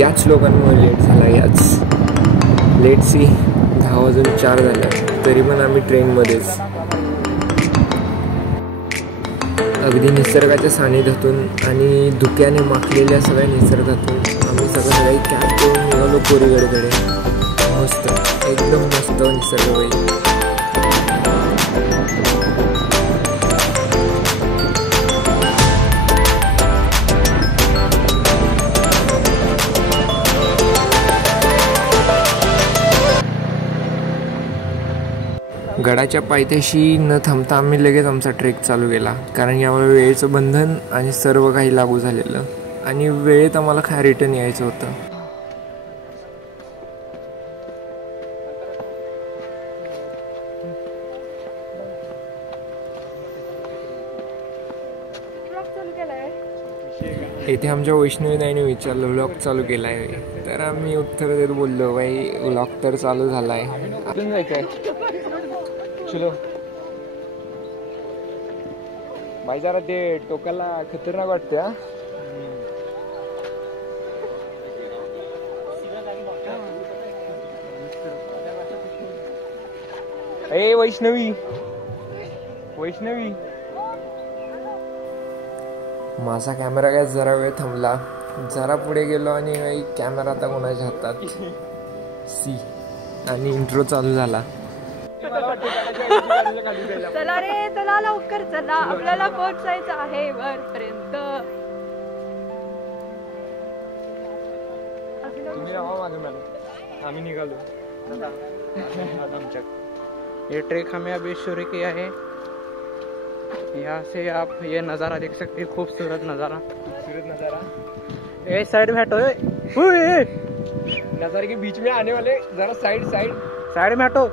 याच लोकांमुळे लेट झाला. याच लेट सी 10:04 झाल्या तरी पण आम्ही ट्रेनमध्येच. अगदी निसर्गाच्या सानिध्यातून आणि धुक्याने माखलेल्या सगळ्या निसर्गातून आम्ही सगळी कॅब करून निघालो कोरीगडकडे. मस्त, एकदम मस्त निसर्ग बाई. गडाच्या पायथ्याशी न थांबता आम्ही लगेच आमचा ट्रेक चालू केला, कारण की आम्हाला वेळेचं बंधन आणि सर्व काही लागू झालेलं आणि वेळेत आम्हाला काय रिटर्न यायचं होतं. येथे आमच्या वैष्णवीताईने विचारलं व्लॉग चालू केला आहे, तर आम्ही उत्तर देत बोललो बाई व्लॉग तर चालू झाला आहे. आपण जायचं आहे चलो भाई. जरा ते टोकाला खतरनाक वाटते. ए वैष्णवी, वैष्णवी. माझा कॅमेरा काय जरा वेळ थांबला, जरा पुढे गेलो आणि कॅमेरा आता कोणाच्या हातात सी आणि इंट्रो चालू झाला. चला रे चला लवकर चला, आपल्याला पोहोचायचं आहे वरपर्यंत. आम्ही निघालो. ये ट्रेक हमें अभी शुरू किया है. यहाँ से आप ये नज़ारा देख सकते हैं, खूबसूरत नज़ारा. खूबसूरत नज़ारा. ए साइड में हटो, नज़ारे के बीच में आने वाले, जरा साइड साइड साइड में हटो.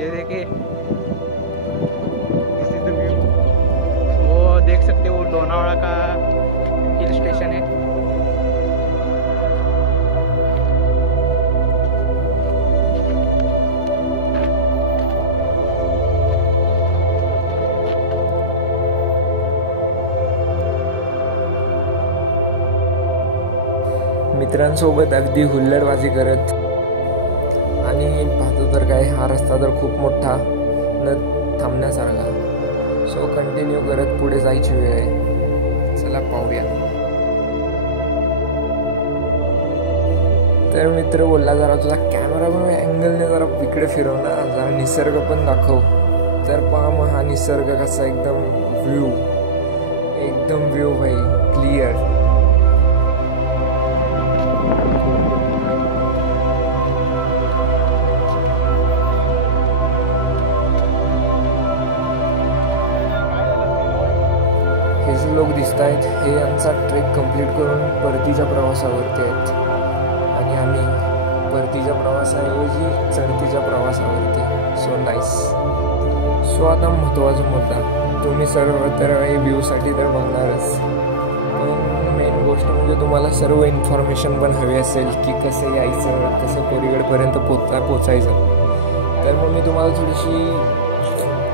ये देखिए दिस इज द व्यू. वो देख सकते हो, वो लोनावाड़ा का हिल स्टेशन है. मित्रांसोबत अगदी हुल्लडबाजी करत आणि पाहतो तर काय हा रस्ता तर खूप मोठा न थांबण्यासारखा. सो कंटिन्यू करत पुढे जायची वेळ आहे. चला पाहूया. तर मित्र बोलला जरा तुझा कॅमेरा पण अँगलने जरा इकडे फिरव ना, जरा निसर्ग पण दाखव. तर पहा मग हा निसर्ग कसा एकदम व्ह्यू भाई क्लिअर. हे जे लोक दिसत आहेत हे आमचा ट्रेक कंप्लीट करून परतीच्या प्रवासावरती आहेत आणि आम्ही परतीच्या प्रवासाऐवजी चढतीच्या प्रवासावरती. So nice. सो आता महत्त्वाचा मुद्दा, तुम्ही सर्व तर हे व्ह्यूसाठी तर बघणारच, पण मेन गोष्ट म्हणजे तुम्हाला सर्व इन्फॉर्मेशन पण हवी असेल की कसं यायचं, कसं कोरीगडपर्यंत पोचायचं. तर मग मी तुम्हाला थोडीशी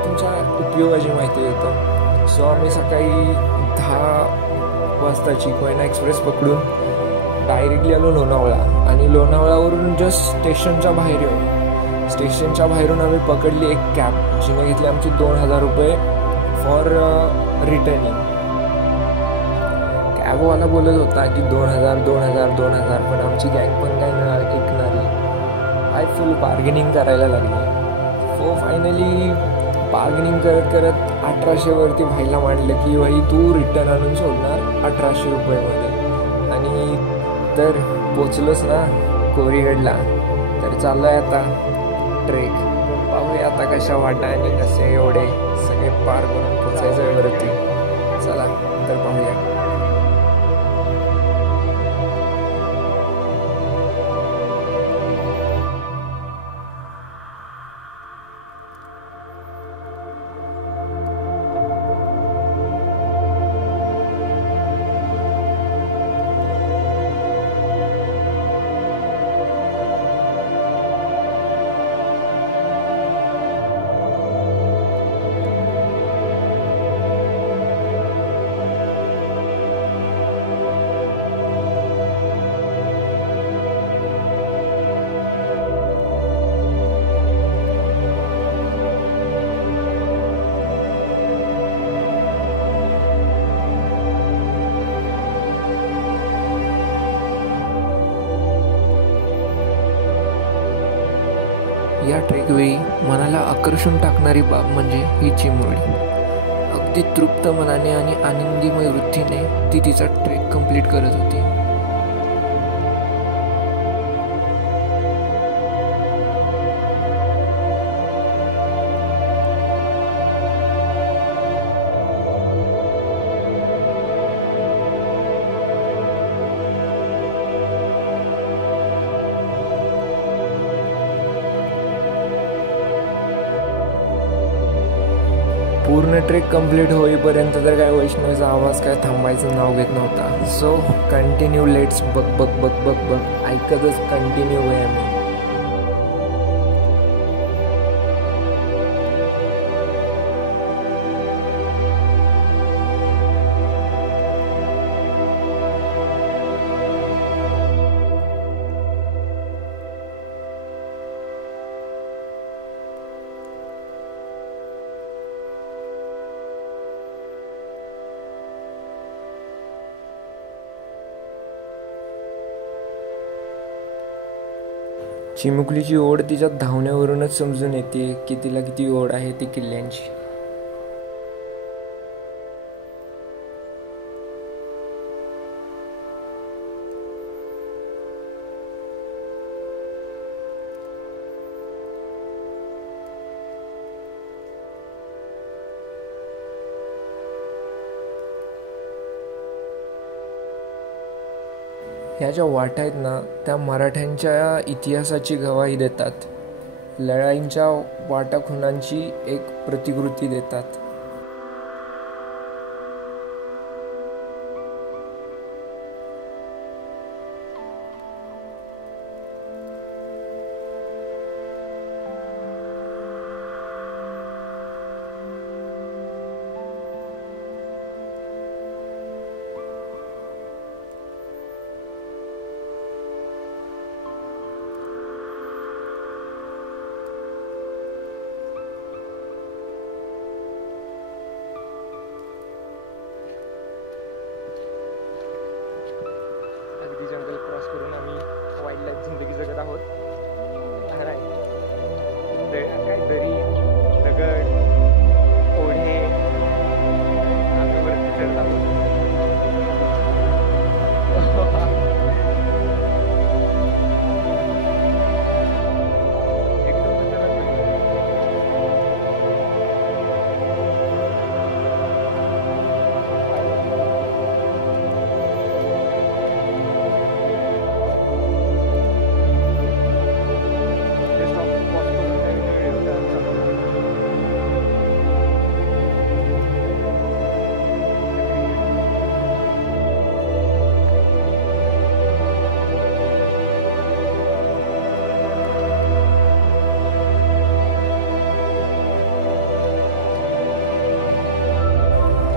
तुमच्या उपयोगाची माहिती देतो. सो आम्ही सकाळी 10 वाजताची कोयना एक्सप्रेस पकडून डायरेक्टली आलो लोणावळा आणि लोणावळ्यावरून जस्ट स्टेशनच्या बाहेरून आम्ही पकडली एक कॅब, जिने घेतली आमची 2000 रुपये फॉर रिटर्निंग. कॅबवाला बोलत होता की 2000 पण आमची गँग पण काय ऐकणारी. आय फुल बार्गेनिंग करायला लागली. सो फायनली बार्गेनिंग करत 1800 वरती व्हायला मांडलं की भाई तू रिटर्न आणून सोडणार 1800 रुपयामध्ये. आणि तर पोचलोच ना कोरीगडला. तर चालू आहे आता ट्रेक. पाहूया आता कशा वाटा आणि कसे एवढे सगळे पार करून पोचायचं आहे वरती. चला तर पाहूया. या ट्रेकवेळी मनाला आकर्षून टाकणारी बाब म्हणजे ही चिमुरडी. अगदी तृप्त मनाने आणि आनंदीमय वृत्तीने ती तिचा ट्रेक कंप्लीट करत होती. पूर्ण ट्रेक कंप्लीट होईपर्यंत तर काय वैष्णवीचा आवाज काय थांबायचं नाव घेत नव्हता. सो कंटिन्यू लेट्स बक बक बक बक बक ऐकतच कंटिन्यू आहे आम्ही. चिमुकलीची ओढ तिच्या धावण्यावरूनच समजून येते की तिला किती ओढ आहे ती किल्ल्यांची. ह्या ज्या वाटा आहेत ना त्या मराठ्यांच्या इतिहासाची गवाही देतात. लढाईंच्या वाटाखुणांची एक प्रतिकृती देतात. अगदी जंगल क्रॉस करून आम्ही वाईल्ड लाईफ जिंदगी जगत आहोत. काय दरी दगड ओढे आम्ही वरती चढत आहोत.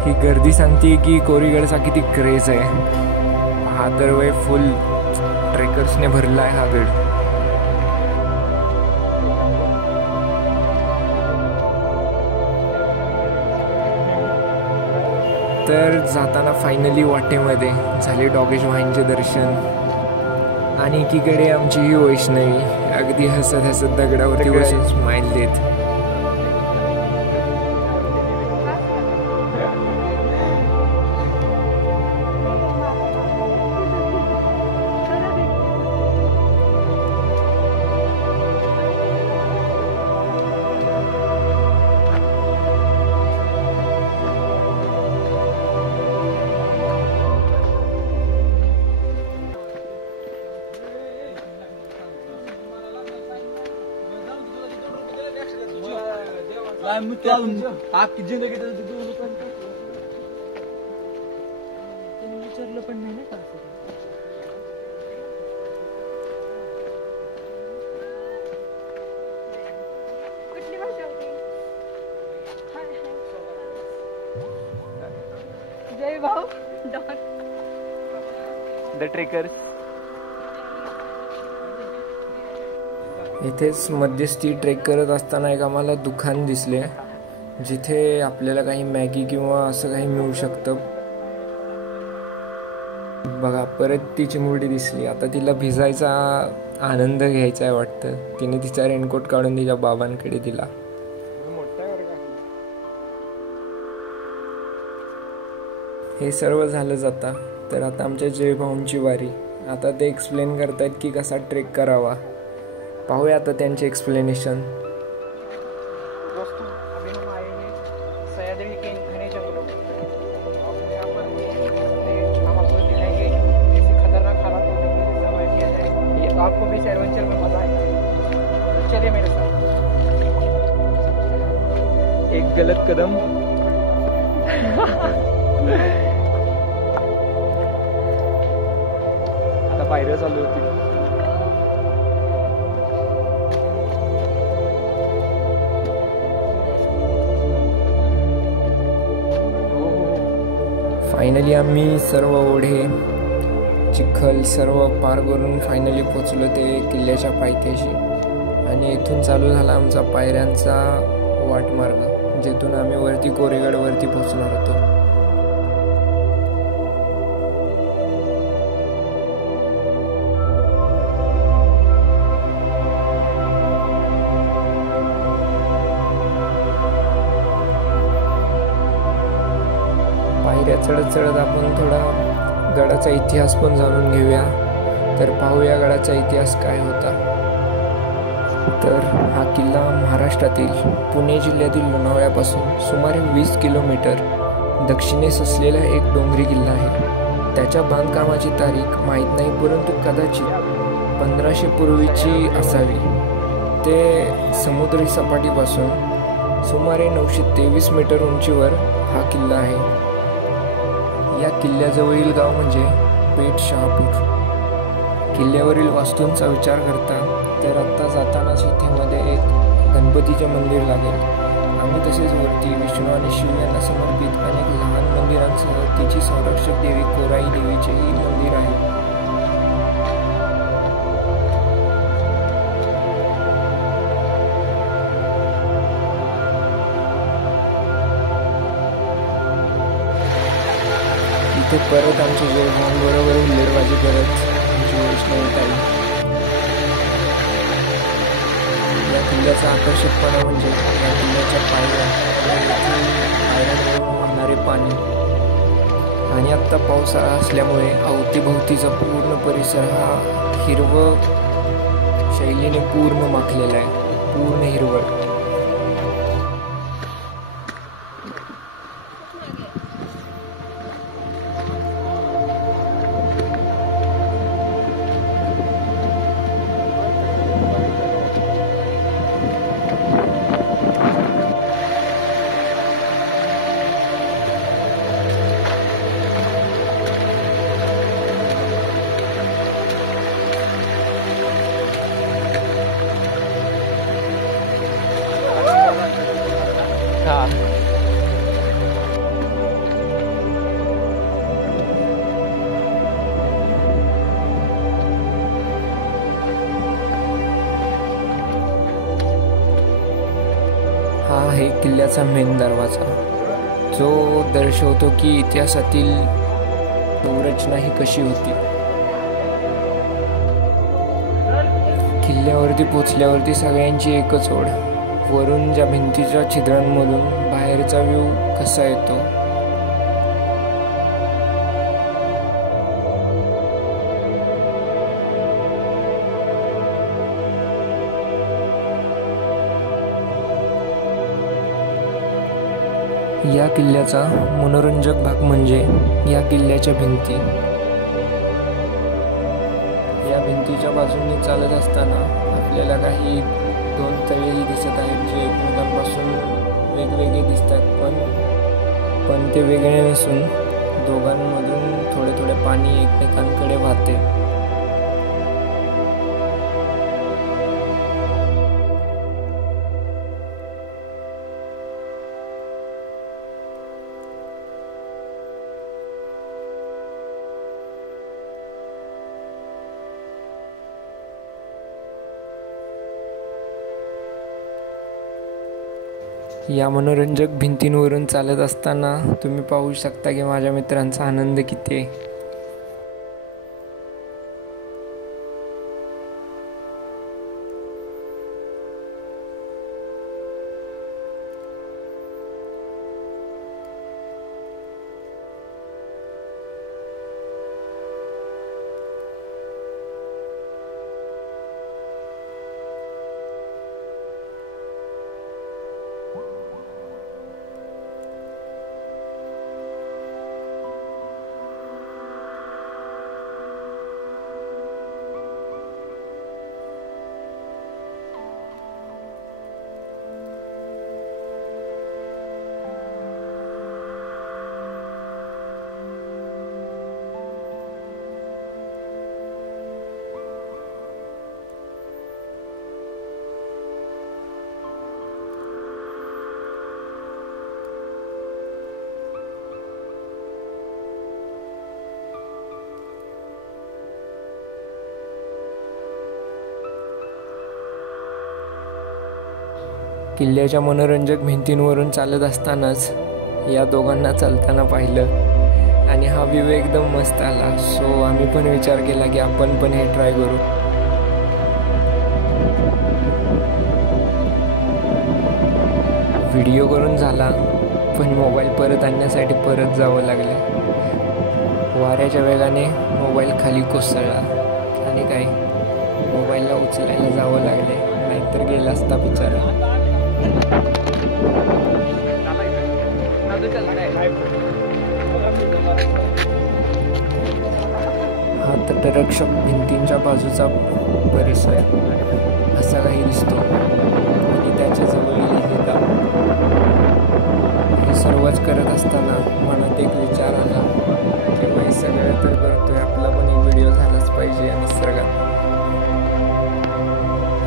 ही गर्दी सांगते की कोरीगडचा किती क्रेज आहे. हा तर वय फुल ट्रेकर्सने भरला आहे हा गड. तर जाताना फायनली वाटेमध्ये झाले डॉगेश वाईनचे दर्शन आणि एकीकडे आमची ही वैष्णवी अगदी हसत हसत दगडावरती बसून स्माइल देत. आपकी जिंदगी विचारलं पण नाही ना. कुठली भाषा होती? जय भाऊ डॉन द ट्रेकर्स. इथेच मध्यस्थी ट्रेक करत असताना एक आम्हाला दुकान दिसले जिथे आपल्याला काही मॅगी किंवा असं काही मिळू शकतं. बघा परत ती चिमुरडी दिसली. आता तिला भिजायचा आनंद घ्यायचा आहे वाटतं. तिने तिचा रेनकोट काढून तिच्या बाबांकडे दिला. हे सर्व झालं आता. तर आता आमच्या जय भाऊंची वारी. आता ते एक्सप्लेन करतायत की कसा ट्रेक करावा. पाहूया आता त्यांचे एक्सप्लेनेशन. आपको भी एडवेंचर में मजा आएगा. चलिए मेरे साथ. एक गलत कदम. आता पायऱ्या चालू होती. फायनली आम्ही सर्व ओढे चिखल सर्व पार करून फायनली पोचलो ते किल्ल्याच्या पायथ्याशी. आणि इथून चालू झाला आमचा पायऱ्यांचा वाटमार्ग, जिथून आम्ही वरती कोरेगडवरती पोचणार होतो. पायऱ्या चढत चढत आपण थोडा गडाचा इतिहास पण जाणून घेऊया. तर पाहूया गडाचा इतिहास काय होता. तर हा किल्ला महाराष्ट्रातील पुणे जिल्ह्यातील लोणावळ्यापासून सुमारे 20 किलोमीटर दक्षिणेस असलेला एक डोंगरी किल्ला आहे. त्याच्या बांधकामाची तारीख माहीत नाही, परंतु कदाचित 1500 पूर्वीची असावी. ते समुद्री सपाटीपासून सुमारे 923 मीटर उंचीवर हा किल्ला आहे. या किल्ल्याजवळील गाव म्हणजे पेठ शहापूर. किल्ल्यावरील वास्तूंचा विचार करता तर आत्ता जातानाच इथे मध्ये एक गणपतीचे मंदिर लागेल. आम्ही तसेच वरती विष्णू आणि शिव यांना समर्पित अनेक लहान मंदिरांसह तिची संरक्षक देवी कोराई देवीचेही मंदिर आहे. इथे परत आमच्या जयभावांबरोबर हुल्लेडबाजी करत आमची वैष्णवीताई. या किल्ल्याचा आकर्षकपणा म्हणजे या किल्ल्याच्या पायऱ्यांवरून वाहणारे पाणी. आणि आत्ता पावसाळा असल्यामुळे अवतीभोवतीचा पूर्ण परिसर हा हिरवळ शैलीने पूर्ण माखलेला आहे, पूर्ण हिरवळ. हा आहे किल्ल्याचा मेन दरवाजा, जो दर्शवतो की इतिहासातील संरचना ही कशी होती. किल्ल्यावरती पोचल्यावरती सगळ्यांची एकच ओढ, वरून ज्या भिंतीच्या छिद्रांमधून बाहेरचा व्ह्यू कसा येतो. या किल्ल्याचा मनोरंजक भाग म्हणजे या किल्ल्याच्या भिंती. या भिंतीच्या बाजूंनी चालत असताना आपल्याला काही 2 तळेही दिसत आहेत, जे एकमेकांपासून वेगवेगळे दिसतात, पण ते वेगळे नसून दोघांमधून थोडे थोडे पाणी एकमेकांकडे वाहते. या मनोरंजक भिंतींवरून चालत असताना तुम्ही पाहू शकता की माझ्या मित्रांचा आनंद किती आहे. किल्ल्याच्या मनोरंजक भिंतींवरून चालत असतानाच या दोघांना चालताना पाहिलं आणि हा व्ह्यू एकदम मस्त आला. सो आम्ही पण विचार केला की आपण पण हे ट्राय करू. व्हिडिओ करून झाला, पण मोबाईल परत आणण्यासाठी परत जावं लागलं. वाऱ्याच्या वेगाने मोबाईल खाली कोसळला आणि काय मोबाईलला उचलायला जावं लागले, नाहीतर गेला असता बिचारा. हा तटरक्षक भिंतींच्या बाजूचा परिसर असा काही दिसतो आणि त्याच्या जवळील हे गाव. हे सर्वच करत असताना मनात एक विचार आला की बाई सगळं तर करतोय, आपला पण एक व्हिडिओ झालाच पाहिजे या निसर्गात.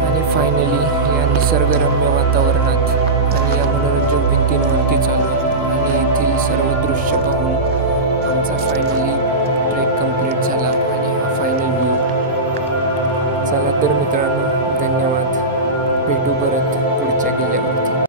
आणि फायनली या निसर्गरम्य वातावरणात आणि या मनोरंजक भिंतींवरती चालून आणि येथील सर्व दृश्य पाहून आमचा फायनली ट्रेक कंप्लीट झाला आणि हा फायनल व्ह्यू. चला तर मित्रांनो, धन्यवाद. भेटू परत पुढच्या किल्ल्यावरती.